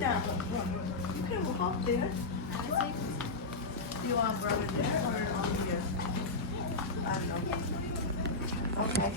Yeah. You can walk up there. Do you want brother there or on here? I don't know. Okay.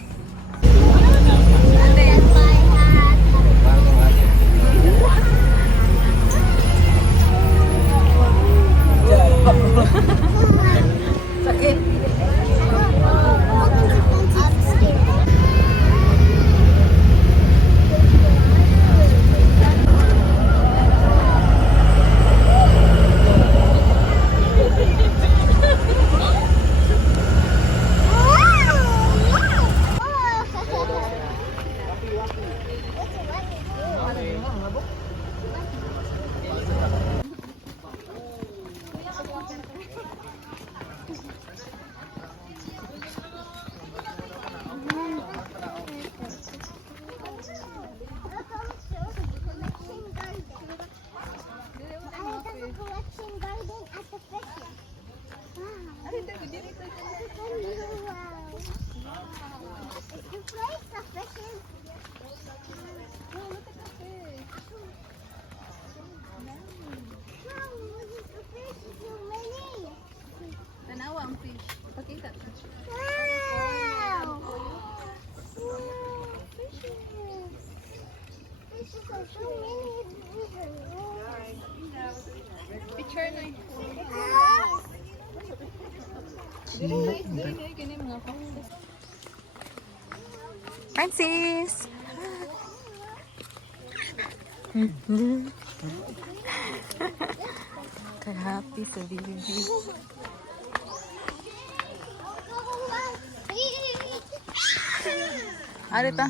Tanawa ang fish. Ipakita. Wow! Fishes! Fishes are so many. Picture na eh. Dili mga kapatid. Francis! Ka-happy sa baby. Ano ito?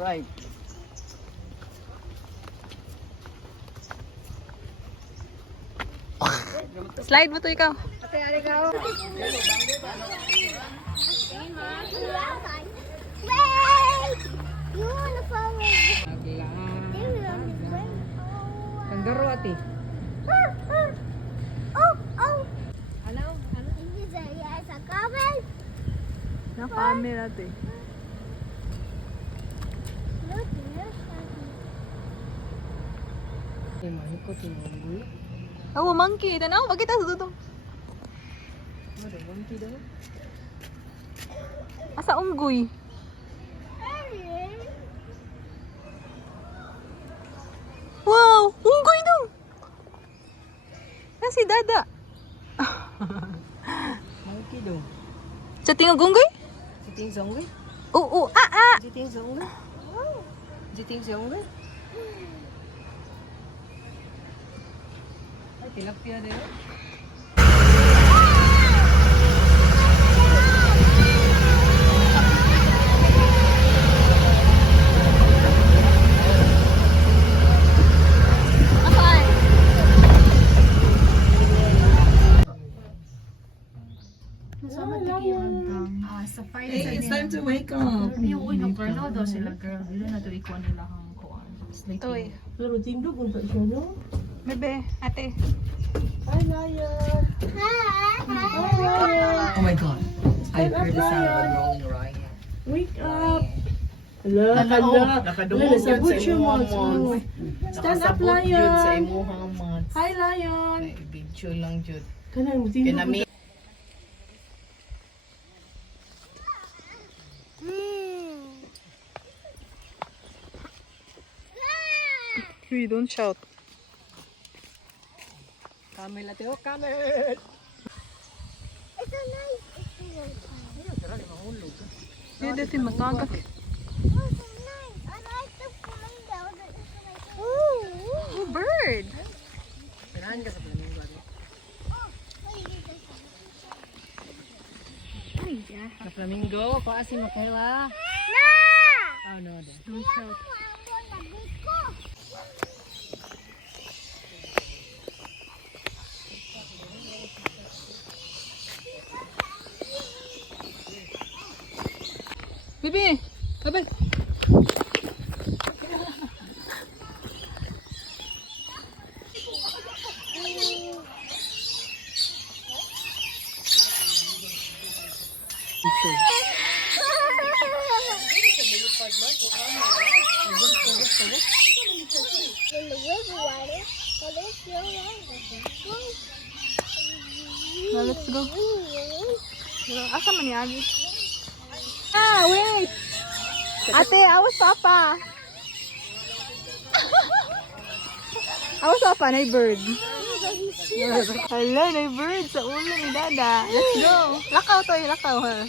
Right. Slide mo to ikaw. Wait! You wanna follow me? Kanggaro ati. Oh! Oh! Ano? Is it yes, a comment? Na-camera ati. Look, there's Oh, monkey. Tanaw, makita sa dudong. Asa unggoy? Wow! Unggoy dong! Si Dada. Monkey dong. Sa tingog unggoy? Jiting zongwe? Oo, ah! Jiting zongwe? Jiting zongwe? Ay, tilapia din. Hey, it's time to wake up. Uy, girl daw sila girl. Dili na to ikuha nila ang kuan. Uy, Pero tindog unta siya, no? bebe, ate. Hi, Lion. Hi! Oh my God. I heard the sound of a rolling Ryan. Wake up! Hala, Nakadungog sa yun butcher imuha mo. months. Stand up, Nakasabot yun sa lion! imuhang months. Hi, lion! Ay, video lang yun. Kanang mo tingnan Kinami. Uy, don't shout. Camel ate, oh, camel! It's a nice Hindi dati matagak. Oh, so nice. I like the flamingo. Ooh. Oh, bird! Pinahan ka sa flamingo. ano? Ay, yeah. Sa flamingo, paasi mo Kayla. No! Oh, no, no. Don't shout. Bibi! Abay! In the river water, but it's still Now, let's go. Asa man ni Agi? Ah, wait! Ate, awas papa! Awas papa, na bird. Hala, na bird sa ulo ni Dada. Let's go. Lakaw to, lakaw ha.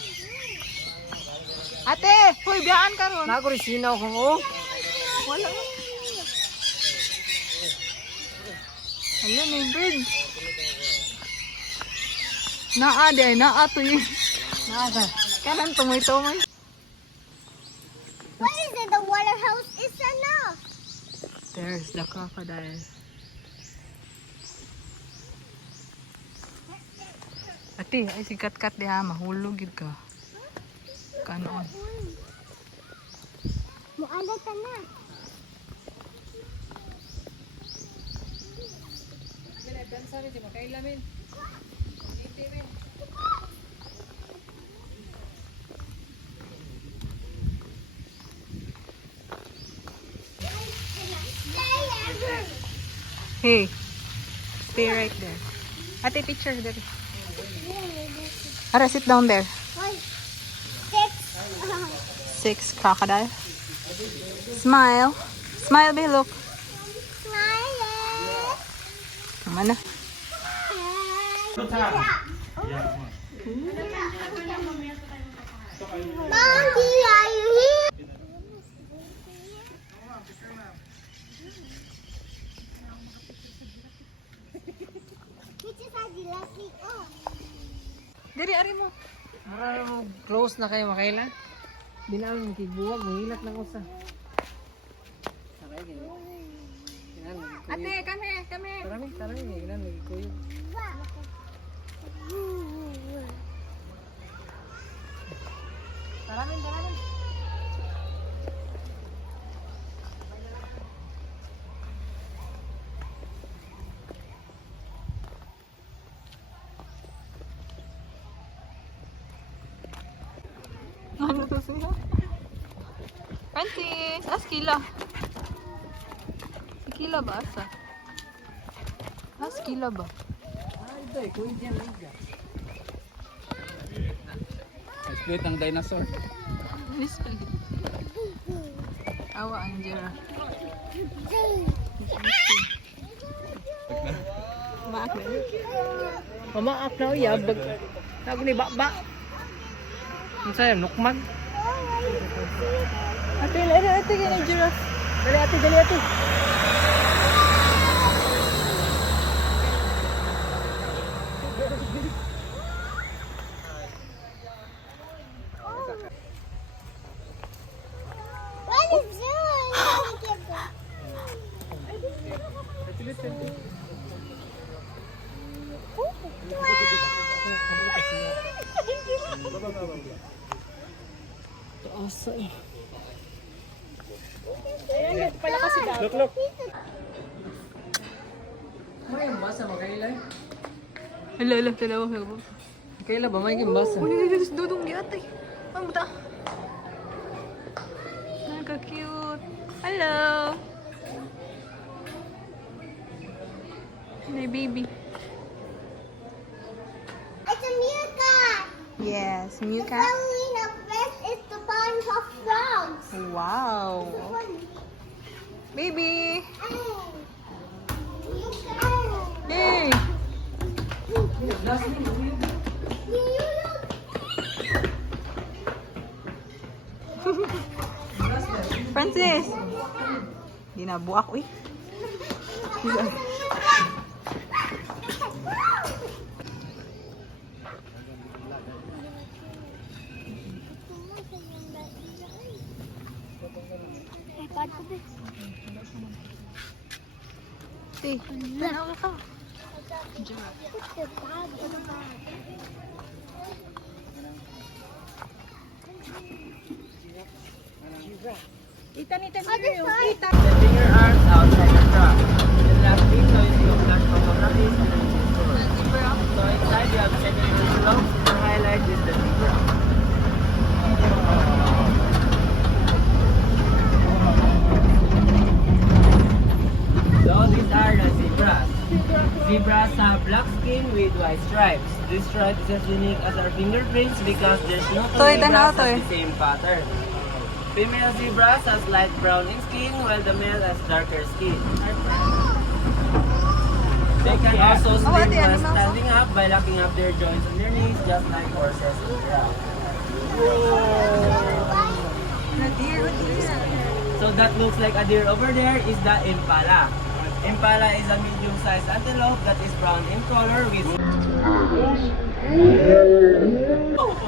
Ate, hoy, biyaan ka ron. Ako rin sinaw kung oh. Wala. Hala, na bird. Naa, di ay naa to yun. Nasa. Kanan tumoy-tumoy. What is it? The water house is enough. There's the crocodile. Ate, ay sikat-kat di ha, mahulog yun ka. Kanon. Muala ka na. Hey, stay right there. Ate, picture there. Ara, sit down there. Why? 6. 6 crocodile. Smile. Smile, be look. Smile. Naman na. Mommy, are you here? Which is a lucky oh. Diri, ari mo. Mara mo close na kayo makailan. Di namin kibuwag, mahilat lang ko sa. Sakay kayo. Ate, kami. Tarami, ilan nagkuyog. Tarami. Ano to siya? Francis! Kila. Si Kila ba? Asa? Kila ba? Ay, day, kuya dyan, liga. Split ang dinosaur. Miss ulit. Awa ang Jera. Maak na. Mamaak na uya, tago ni Baba. Ano sa'yo, nukmag? Ate, gana Jera. Dali ate. What is doing? Taasa eh. Look. May basa makailay? Hala, dalawa. Kaila ba may gimbasa? Dudong di ate. Ang buta. Nagka-cute. Hello. Hey, baby. It's a meerkat. Yes, The Muka. following up best is the bunch of frogs. Wow. Baby. Hey. Francis. Di na buak, uy. Hey, tanaw ka. Itan-itan Oh, this one. Setting your arms outside the truck. And lastly, so is yung flash photography sa So inside you have secondary slopes. The highlight is the zebra. So these are the zebras. Zebras have black skin with white stripes. This stripe is as unique as our fingerprints because there's no two Toy, tanaw, zebras toy. has the same pattern. Female zebras has light brown in skin while the male has darker skin. They can also swim the while animals, standing up by locking up their joints on their knees just like horses in grass. So that looks like a deer over there is the impala. Impala is a medium-sized antelope that is brown in color with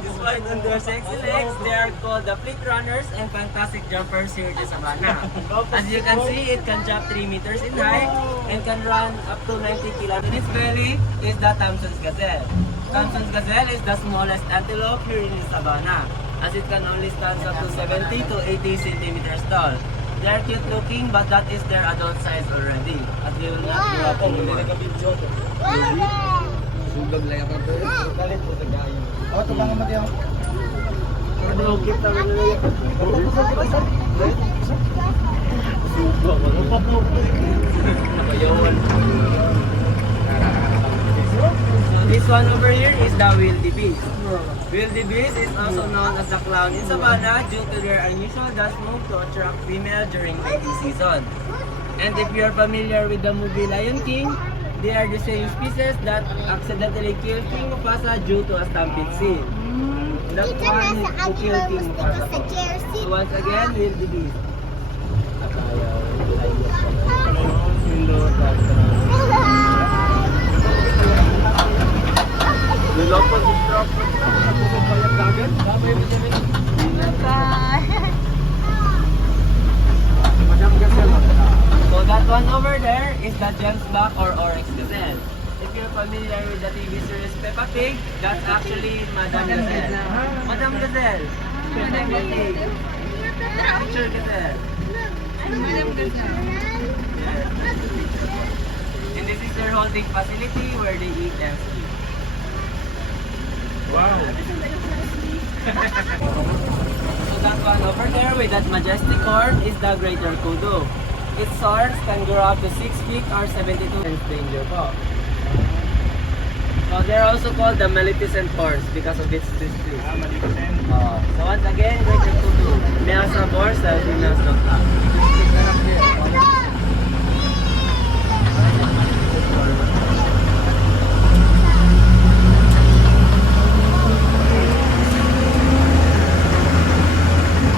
despite on their sexy legs, they are called the fleet runners and fantastic jumpers here in the savannah. As you can see, it can jump 3 meters in height and can run up to 90 kilometers. In its belly is the Thompson's gazelle. Thompson's gazelle is the smallest antelope here in the savannah, as it can only stand up to 70 to 80 centimeters tall. They are cute looking, but that is their adult size already, as they will not grow up anymore. So this one over here is the wildebeest. Wildebeest is also known as the clown in savannah due to their unusual dance move to attract female during mating season. And if you are familiar with the movie Lion King, they are the same species that accidentally killed King Mufasa due to a stampede scene. That Kita one nasa who killed King Aguila Mufasa. sa jersey. So once again, wildebeest. So that one over there is the gemsback or oryx gazelle. If you're familiar with the TV series Peppa Pig, that's actually Madame Gazelle. Madame Gazelle. Peppa Pig. Teacher Gazelle. Yes. And this is their holding facility where they eat and sleep. Wow. So that one over there with that majestic horn is the greater kudu. Its horns can grow up to 6 feet or 72 and danger po. So they're also called the Maleficent horns because of its history. So once again, greater kudu. Males have horns that females don't have.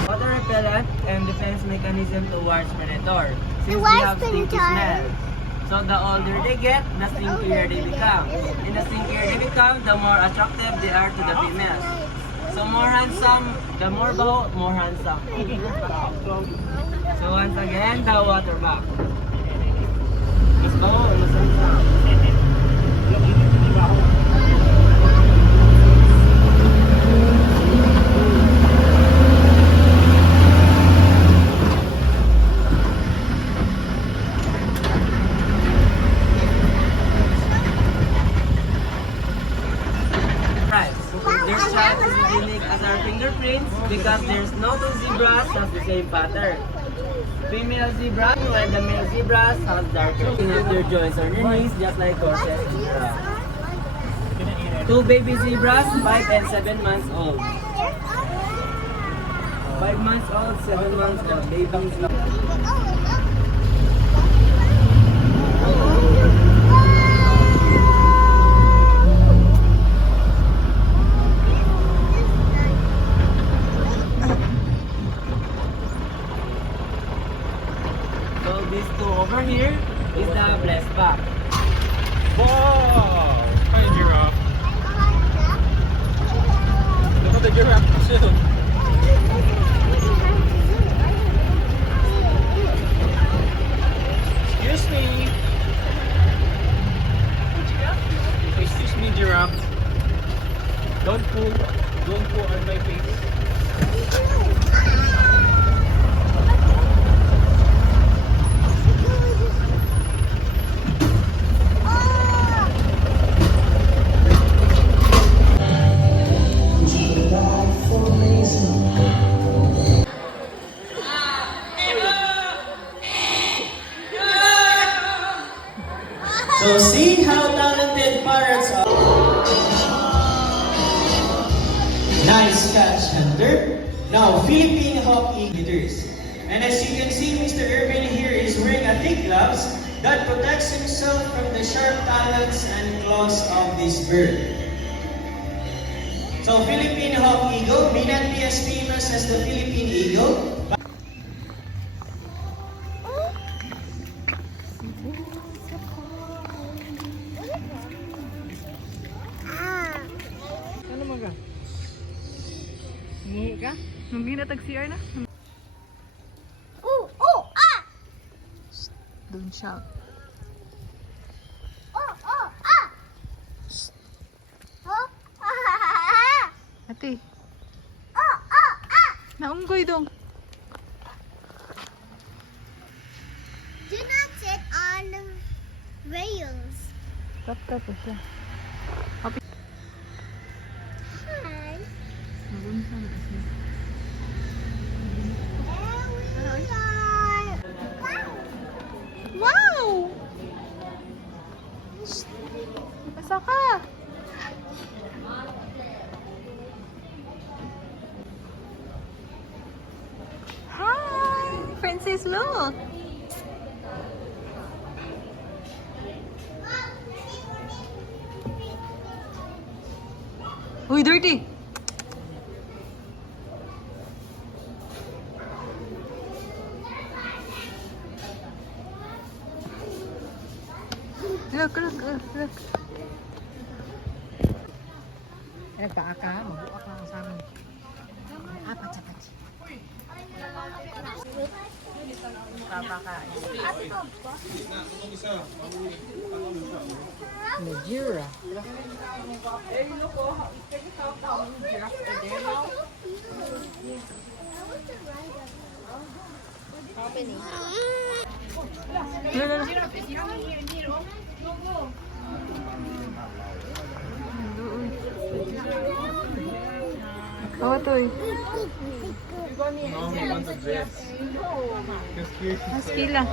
Water repellent and defense mechanism towards predator. Since they have stinky smell. So the older they get, the stinkier they become. And the stinkier they become, the more attractive they are to the females. So more handsome, the more baho, more handsome. So once again, the water back. Mas baho, mas handsome. Their stripes is as unique as our fingerprints because there's no two zebras has the same pattern. Female zebras while the male zebras has darker skin of their joints on their knees just like horses and giraffes. Two baby zebras, 5 and 7 months old. 5 months old, 7 months old, babies. So these two over here is the blessed back. Wow! Hi, giraffe. Look at the giraffe too. Excuse me. Excuse me, giraffe. Don't pull on my face. Nice catch, Hunter. Now, Philippine Hawk Eaters. And as you can see, Mr. Irvin here is wearing a thick gloves that protects himself from the sharp talons and claws of this bird. So, Philippine Hawk Eagle may not be as famous as the Philippine Eagle, Ano maga? Hingi ka? Nung ginatag CR na? Oh, oh, ah! Don't shout. Oh, oh, ah! Oh, ah! Ate, Oh, oh, ah! naunggoy dong. Do not sit on the rails. Tap-tap pa siya. Hi. Nabunsa na siya. There we are. Wow. Wow! Basa ka! Hi! Princess, look! Uy, dirty! Look, look. Paa ka, mabuak lang sa amin. Apat sa patsi. Majura. Kawa to eh. Mommy wants this. Husky lang.